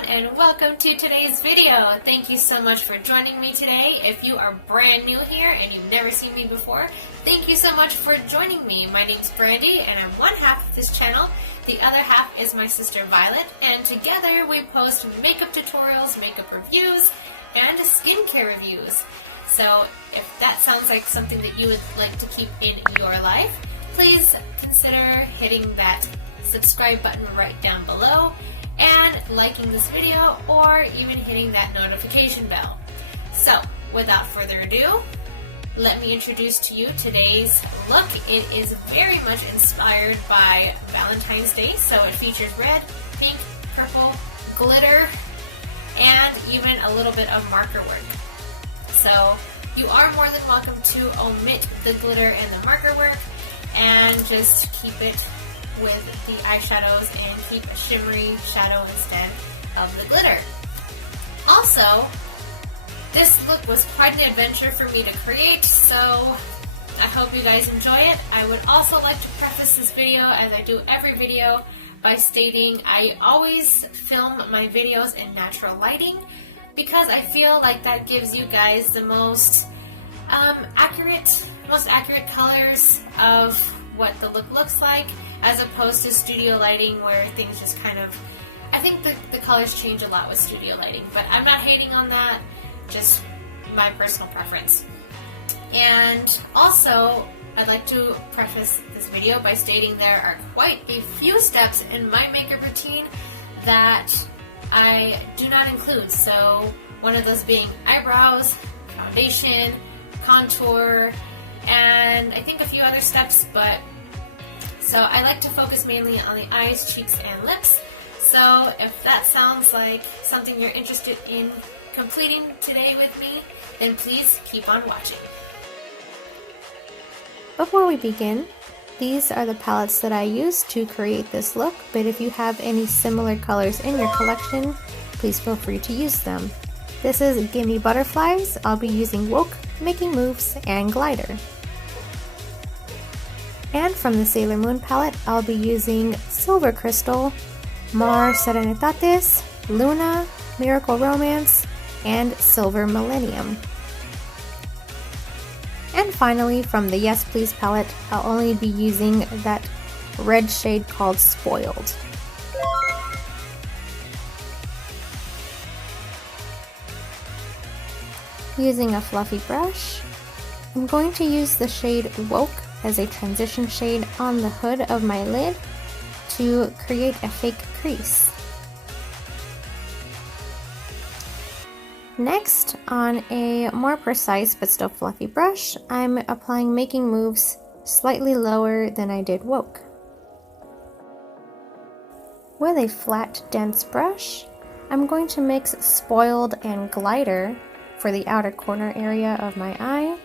everyone, and welcome to today's video. Thank you so much for joining me today. If you are brand new here and you've never seen me before, thank you so much for joining me. My name's Brandy and I'm one half of this channel. The other half is my sister Violet, and together we post makeup tutorials, makeup reviews, and skincare reviews. So if that sounds like something that you would like to keep in your life, please consider hitting that subscribe button right down below and liking this video, or even hitting that notification bell. So without further ado, let me introduce to you today's look. It is very much inspired by Valentine's Day, so it features red, pink, purple, glitter, and even a little bit of marker work. So you are more than welcome to omit the glitter and the marker work and just keep it with the eyeshadows and keep a shimmery shadow instead of the glitter. Also, this look was quite an adventure for me to create, so I hope you guys enjoy it. I would also like to preface this video, as I do every video, by stating I always film my videos in natural lighting because I feel like that gives you guys the most accurate colors of what the look looks like, as opposed to studio lighting where things just kind of, I think the colors change a lot with studio lighting, but I'm not hating on that, just my personal preference. And also, I'd like to preface this video by stating there are quite a few steps in my makeup routine that I do not include. So one of those being eyebrows, foundation, contour, and I think a few other steps, but so I like to focus mainly on the eyes, cheeks, and lips. So if that sounds like something you're interested in completing today with me, then please keep on watching. Before we begin, these are the palettes that I used to create this look, but if you have any similar colors in your collection, please feel free to use them. This is Gimme Butterflies. I'll be using Woke, Making Moves, and Glider. And from the Sailor Moon palette, I'll be using Silver Crystal, Mar Serenitates, Luna, Miracle Romance, and Silver Millennium. And finally, from the Yes Please palette, I'll only be using that red shade called Spoiled. Using a fluffy brush, I'm going to use the shade Woke as a transition shade on the hood of my lid to create a fake crease. Next, on a more precise but still fluffy brush, I'm applying Making Moves slightly lower than I did Woke. With a flat, dense brush, I'm going to mix Spoiled and Glider for the outer corner area of my eye,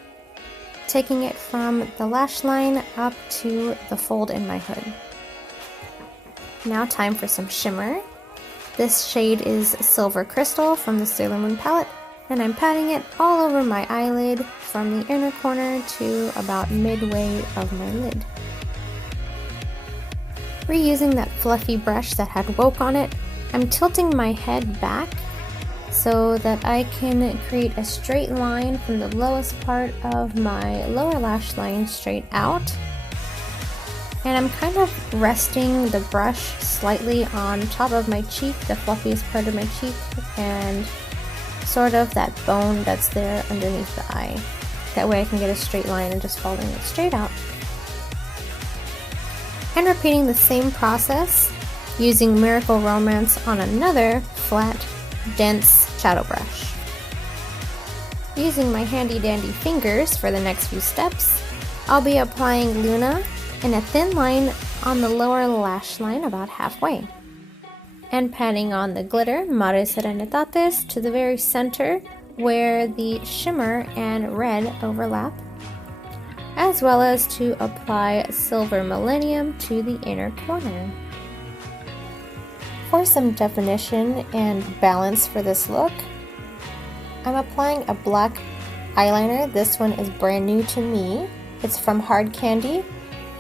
taking it from the lash line up to the fold in my hood. Now time for some shimmer. This shade is Silver Crystal from the Sailor Moon palette, and I'm patting it all over my eyelid from the inner corner to about midway of my lid. Reusing that fluffy brush that had Woke on it, I'm tilting my head back so that I can create a straight line from the lowest part of my lower lash line straight out. And I'm kind of resting the brush slightly on top of my cheek, the fluffiest part of my cheek, and sort of that bone that's there underneath the eye. That way I can get a straight line and just following it straight out. And repeating the same process using Miracle Romance on another flat, dense shadow brush. Using my handy dandy fingers for the next few steps, I'll be applying Luna in a thin line on the lower lash line about halfway, and patting on the glitter Mare Serenitates to the very center where the shimmer and red overlap, as well as to apply Silver Millennium to the inner corner. For some definition and balance for this look, I'm applying a black eyeliner. This one is brand new to me. It's from Hard Candy.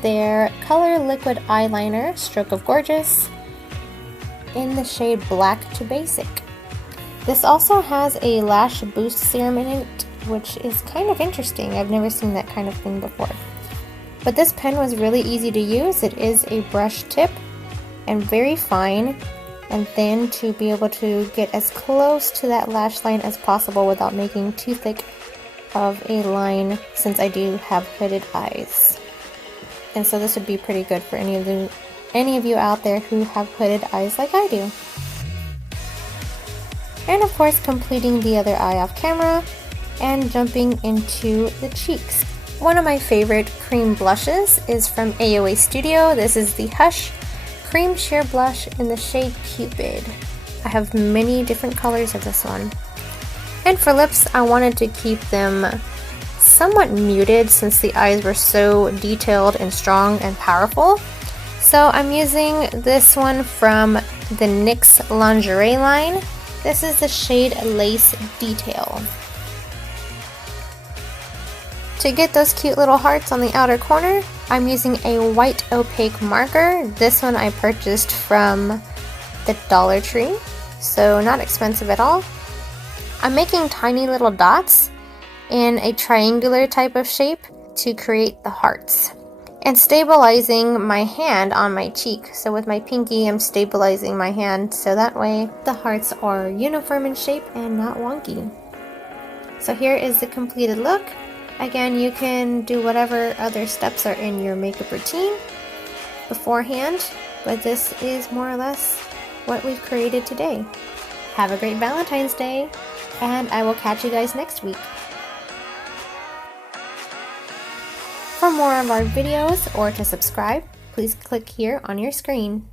Their Color Liquid Eyeliner, Stroke of Gorgeous. in the shade Black to Basic. This also has a lash boost serum in it, which is kind of interesting. I've never seen that kind of thing before. But this pen was really easy to use. It is a brush tip and very fine and thin to be able to get as close to that lash line as possible without making too thick of a line, since I do have hooded eyes. And so this would be pretty good for any of you out there who have hooded eyes like I do. And of course, completing the other eye off camera and jumping into the cheeks. One of my favorite cream blushes is from AOA Studio. This is the Hush Cream Sheer Blush in the shade Cupid. I have many different colors of this one. And for lips, I wanted to keep them somewhat muted since the eyes were so detailed and strong and powerful. So I'm using this one from the NYX Lingerie line. This is the shade Lace Detail. To get those cute little hearts on the outer corner, I'm using a white opaque marker. This one I purchased from the Dollar Tree, so not expensive at all. I'm making tiny little dots in a triangular type of shape to create the hearts, and stabilizing my hand on my cheek. So with my pinky, I'm stabilizing my hand so that way the hearts are uniform in shape and not wonky. So here is the completed look. Again, you can do whatever other steps are in your makeup routine beforehand, but this is more or less what we've created today. Have a great Valentine's Day, and I will catch you guys next week. For more of our videos or to subscribe, please click here on your screen.